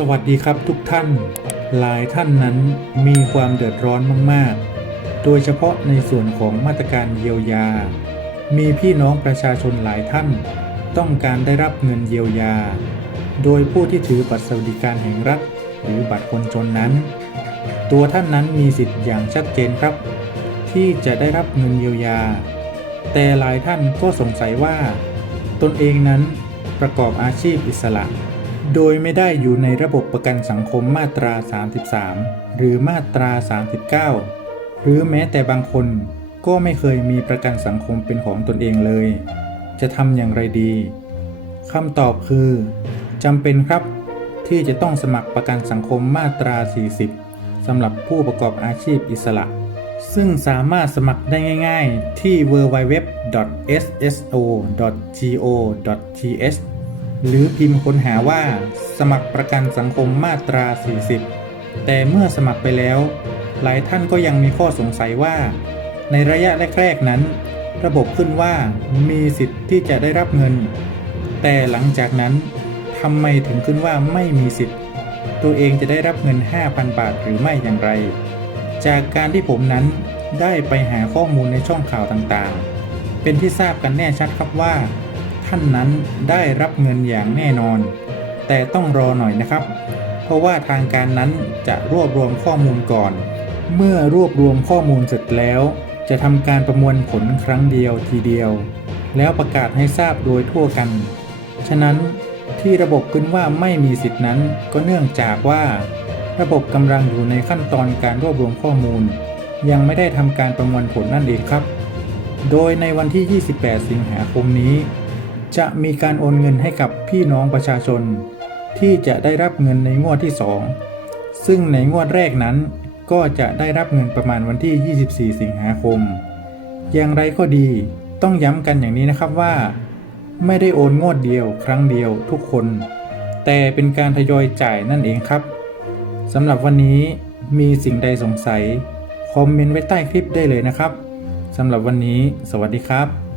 สวัสดีครับทุกท่าน หลายท่านนั้นมีความเดือดร้อนมาก ๆ โดยเฉพาะในส่วนของมาตรการเยียวยา มีพี่น้องประชาชนหลายท่าน ต้องการได้รับเงินเยียวยา โดยผู้ที่ถือบัตรสวัสดิการแห่งรัฐ หรือบัตรคนจนนั้น ตัวท่านนั้นมีสิทธิ์อย่างชัดเจนครับ ที่จะได้รับเงินเยียวยา แต่หลายท่านก็สงสัยว่า ตนเองนั้นประกอบอาชีพอิสระ โดยไม่ได้อยู่ในระบบประกันสังคมมาตรา 33 หรือมาตรา 39 หรือแม้แต่บางคนก็ไม่เคยมีประกันสังคมเป็นของตนเองเลย จะทำอย่างไรดีคำตอบคือจำเป็นครับที่จะต้องสมัครประกันสังคมมาตรา 40 สำหรับผู้ประกอบอาชีพอิสระ ซึ่งสามารถสมัครได้ง่าย ๆ ที่ www.sso.go.th หรือพิมพ์ค้นหาว่า สมัครประกันสังคมมาตรา 40 แต่เมื่อสมัครไปแล้ว หลายท่านก็ยังมีข้อสงสัยว่า ในระยะแรกๆนั้น ระบบขึ้นว่ามีสิทธิ์ที่จะได้รับเงิน แต่หลังจากนั้นทำไมถึงขึ้นว่าไม่มีสิทธิ์ ตัวเองจะได้รับเงิน 5,000 บาทหรือไม่อย่างไร จากการที่ผมนั้นได้ไปหาข้อมูลในช่องข่าวต่างๆ เป็นที่ทราบกันแน่ชัดครับว่า ท่านนั้นได้รับเงินอย่างแน่นอน แต่ต้องรอหน่อยนะครับ เพราะว่าทางการนั้นจะรวบรวมข้อมูลก่อน เมื่อรวบรวมข้อมูลเสร็จแล้ว จะทำการประมวลผลครั้งเดียวทีเดียว แล้วประกาศให้ทราบโดยทั่วกัน ฉะนั้นที่ระบบขึ้นว่าไม่มีสิทธินั้นก็เนื่องจากว่า ระบบกำลังอยู่ในขั้นตอนการรวบรวมข้อมูล ยังไม่ได้ทำการประมวลผลนั่นเองครับ โดยในวันที่ 28 สิงหาคมนี้ จะมีการโอนเงินให้กับพี่น้องประชาชน ที่จะได้รับเงินในงวดที่ 2 ซึ่งในงวดแรกนั้น ก็จะได้รับเงินประมาณวันที่ 24 สิงหาคม อย่างไรก็ดีต้องย้ำกันอย่างนี้นะครับว่า ไม่ได้โอนงวดเดียวครั้งเดียวทุกคน แต่เป็นการทยอยจ่ายนั่นเองครับสำหรับวันนี้มีสิ่งใดสงสัย คอมเมนต์ไว้ใต้คลิปได้เลยนะครับสำหรับวันนี้ สวัสดีครับ